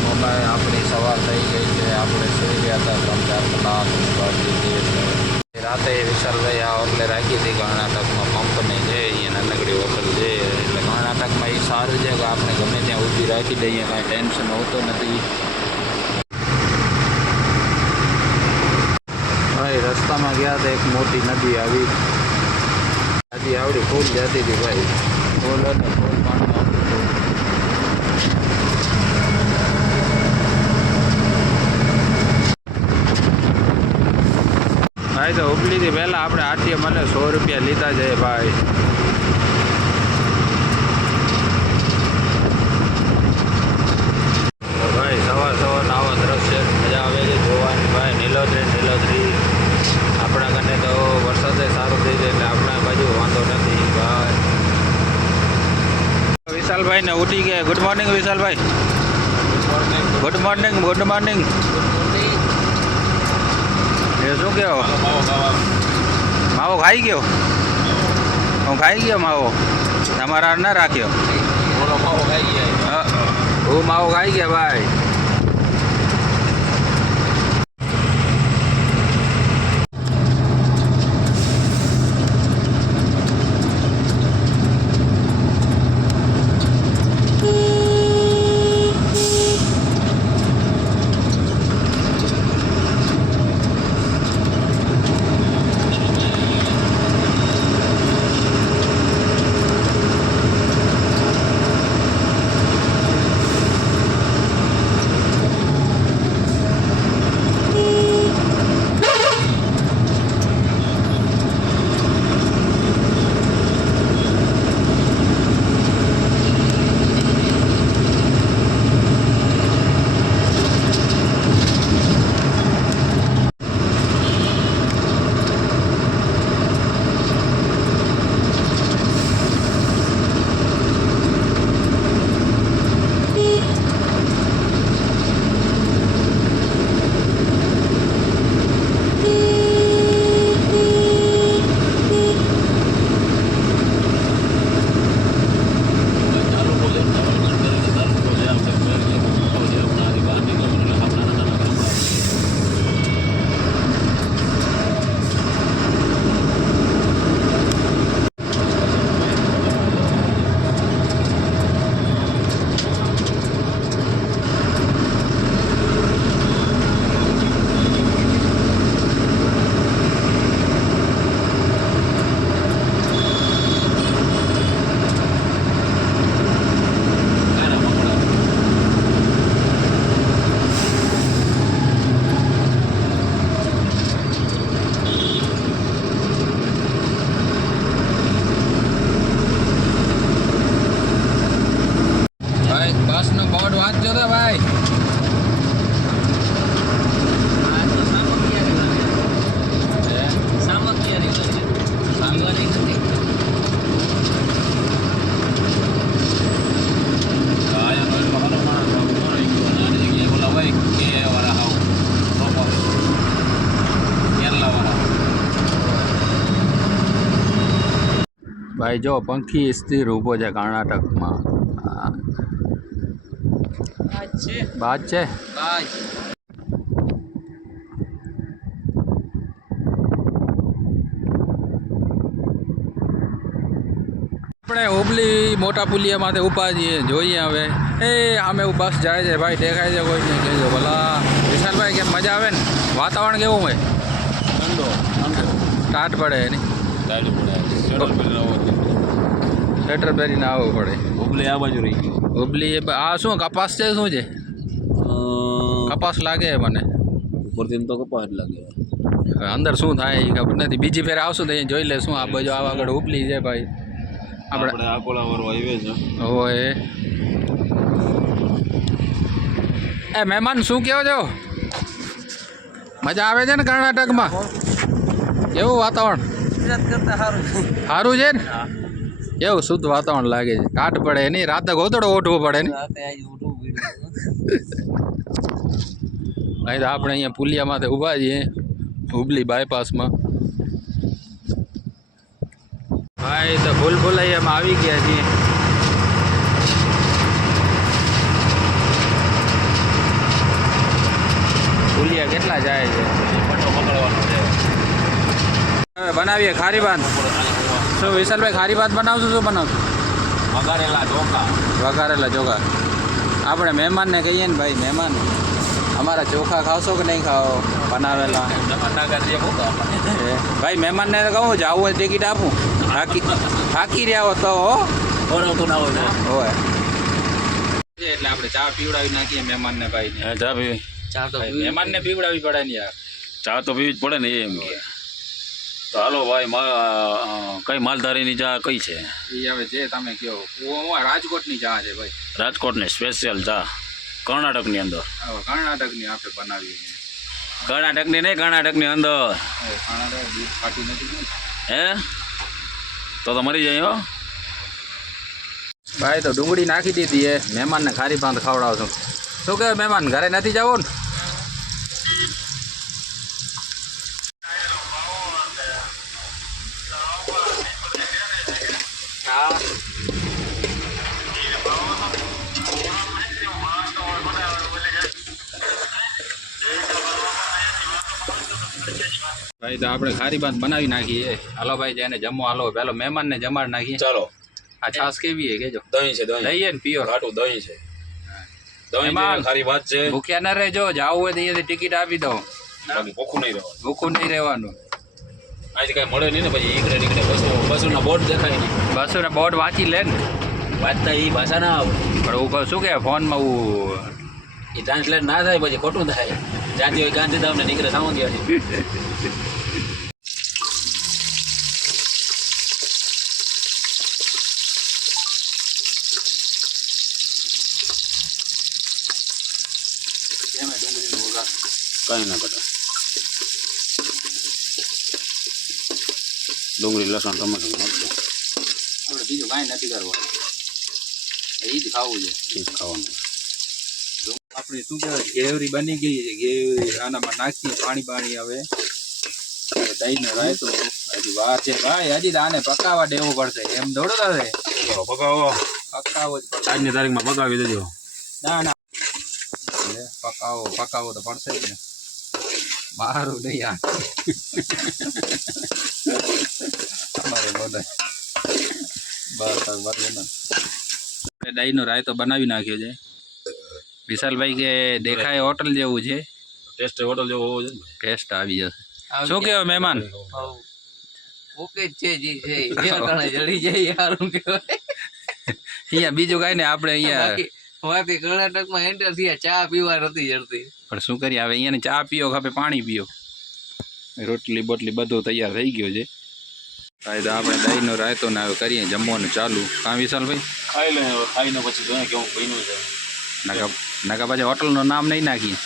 Mobile આપણી સવાર થઈ ગઈ છે આપણે સુઈ ગયા હતા ત્રણ ચાર કલાક ઊંઘ લીધી એટલે રાતે વિશાલભાઈ આ હોટલે રાખી હતી કર્ણાટકમાં કંપની છે અહીંયા નાનકડી હોટલ છે એટલે કર્ણાટકમાં એ સારું છે કે આપણે ગમે ત્યાં ઊભી રાખી દઈએ કાંઈ ટેન્શન હોતું નથી ભાઈ રસ્તામાં ગયા હતા એક મોટી નદી આવી નદી આવડી ફૂલ જતી હતી ભાઈ ફૂલ અને ફૂલ પાણી ભાઈ તો ઉપલીથી પહેલાં આપણે આટીએ મને સો રૂપિયા લીધા છે ભાઈ. તો ભાઈ સવાર સવારના આવા દ્રશ્ય મજા આવે છે જોવાની ભાઈ. નીલોદરી નીલોદરી. આપણા કને તો વરસાદે સારું થઈ જાય એટલે આપણા બાજુ વાંધો નથી ભાઈ. વિશાલભાઈ ને ઉઠી ગયા. ગુડ મોર્નિંગ વિશાલભાઈ. ગુડ મોર્નિંગ ગુડ મોર્નિંગ એ શું કહો માવો ખાઈ ગયો? હું ખાઈ ગયો માવો? તમારા ના રાખ્યો? હું માવો ખાઈ ગયા ભાઈ. ભાઈ જો પંખી સ્થિર ઊભો છે કર્ણાટકમાં. બાદ છે. આપણે હુબલી મોટા પુલિયામાંથી ઊભા છીએ. જોઈએ હવે. એ અમે બસ જાય છે. ભાઈ દેખાય છે કોઈ નહીં કહેજો. ભલા. વિશાલભાઈ કેમ મજા આવે ને? વાતાવરણ કેવું હોય? ટાટ પડે એની. સ્વેટર પહેરીને આવવું પડે. ઓબલે આ બાજુ રહી ગયું. એ આ શું કપાસ છે શું છે? કપાસ લાગે મને. ઉપરથી તો કપાસ જ લાગે. અંદર શું થાય એ ખબર નથી. બીજી ફેર આવશું તો અહીંયા જોઈ લેશું આ બાજુ આવા આગળ ઉપલી છે ભાઈ. આપણે આપણે આકોલા વાળો હાઈવે છે. હોય. એ મહેમાન શું કહો છો? મજા આવે છે ને કર્ણાટકમાં? કેવું વાતાવરણ? સારું છે. ને? એવું શુદ્ધ વાતાવરણ લાગે છે. કાટ પડે નહીં રાતે ગોતડો ઓઠવું પડે ને નહીં તો આપણે અહીંયા પુલિયામાંથી ઊભા છીએ હુબલી બાયપાસમાં. ભાઈ તો ભૂલ ભૂલૈયામાં આવી ગયા છીએ. પુલિયા કેટલા જાય છે? બનાવીએ ખારી ભાત શું વિશાલભાઈ ખારી ભાત બનાવશું શું બનાવશો? વઘારેલા ચોખા. વઘારેલા ચોખા. આપણે મહેમાનને કહીએ ને ભાઈ મહેમાન અમારા ચોખા ખાવશો કે નહીં ખાઓ? બનાવેલા. ભાઈ મહેમાનને કહું જાવું હોય ટિકિટ આપું. થાકી થાકી રહ્યા હો. તો. હોય. એટલે આપણે ચા પીવડાવી નાખીએ મહેમાનને ભાઈ ચા પીવી. ચા તો મહેમાનને પીવડાવી પડે ને યાર. ચા તો પીવી જ પડે ને એમ કે તો હાલો ભાઈ મા- કઈ માલધારીની ચા કઈ છે? એ હવે જે તમે કહો. હું રાજકોટની ચા છે ભાઈ. રાજકોટની સ્પેશિયલ ચા કર્ણાટકની અંદર. કર્ણાટકની આપણે બનાવીએ કર્ણાટકની નહીં કર્ણાટકની અંદર. હે? તો તો મરી જાય હો. ભાઈ તો ડુંગળી નાખી દીધી એ મહેમાનને ખારી પાંત ખવડાવશું શું કહે મહેમાન ઘરે નથી જવું ને? ભાઈ તો આપણે ખારી ભાત બનાવી નાખીએ. હાલો ભાઈ જેને જમો હાલો. પેલો મહેમાનને જમાડ નાખીએ. ચાલો. આ છાસ કેવી છે કેજો. દહીં છે દહીં. લઈએ ને પીઓ ખાટું દહીં છે. દહીં ખારી વાત છે. ભૂખ્યા ના રહેજો. જાવું હોય તો અહીંયાથી ટિકિટ આપી દઉં ભૂખું નહીં રહેવાનું. ભૂખું નહીં રહેવાનું. અહીંથી કાંઈ મળે નહીં ને પછી ઈકડે નીકળે બસો બસોના બોર્ડ દેખાય નહીં. બસો ને બોર્ડ વાંચી લે ને. વાંચતા એ ભાષા ના આવે. પણ હું શું કે ફોનમાં હું એ ટ્રાન્સલેટ ના થાય પછી ખોટું થાય. જાતી હોય ગાંધીધામ ને નીકળે સામગ્યા કઈ ના કટા ડુંગળી લસણ ટમાટર મરચાં આપણે બીજું કાંઈ નથી કરવાનું. એ જ ખાવું છે. એ જ ખાવાનું આપણી શું કહેવાય ઘેવરી બની ગઈ છે ઘેવરી આનામાં નાખીએ પાણી પાણી હવે. દહીંનો રાયતો હજી વાર છે. ભાઈ હજી આને પકાવવા દેવો પડશે. એમ દોડો તારે પકાવો. પકાવો જ આજની તારીખમાં પકાવી દેજો. ના ના. પકાવો પકાવો તો પડશે જ ને. મારું નહીં આ. તમારે બોલે બસ બસ દહીંનો રાયતો બનાવી નાખ્યો છે. વિશાલભાઈ કે દેખાય હોટલ જેવું છે? ટેસ્ટ હોટલ જેવું હોવો જોઈએ ટેસ્ટ આવી જશે. શું કહેવાય મહેમાન? ઓકે છે જી છે. જડી જાય સારું કહેવાય. અહીંયા બીજું કાંઈ ને આપણે અહીંયા બાકી કર્ણાટકમાં એન્ટર થયા ચા પીવા નથી જડતી પણ શું કરીએ હવે અહીંયાની ચા પીઓ ખાપે પાણી પીઓ? રોટલી બોટલી બધું તૈયાર થઈ ગયું છે. કાયદો તો આપણે દહીંનો રાયતો ને હવે કરીએ જમવાનું ચાલુ. કાં વિશાલભાઈ? ખાઈ લે ખાઈ ખાઈને પછી જોઈએ કેવું બન્યું છે. નકા પાછા હોટલનું નામ નહીં નાખીએ.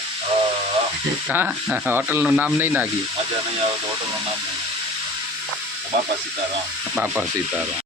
હા હોટલનું નામ નહીં નાખીએ. મજા નહીં આવે તો હોટલનું નામ નહીં. બાપા સીતારામ. બાપા સીતારામ.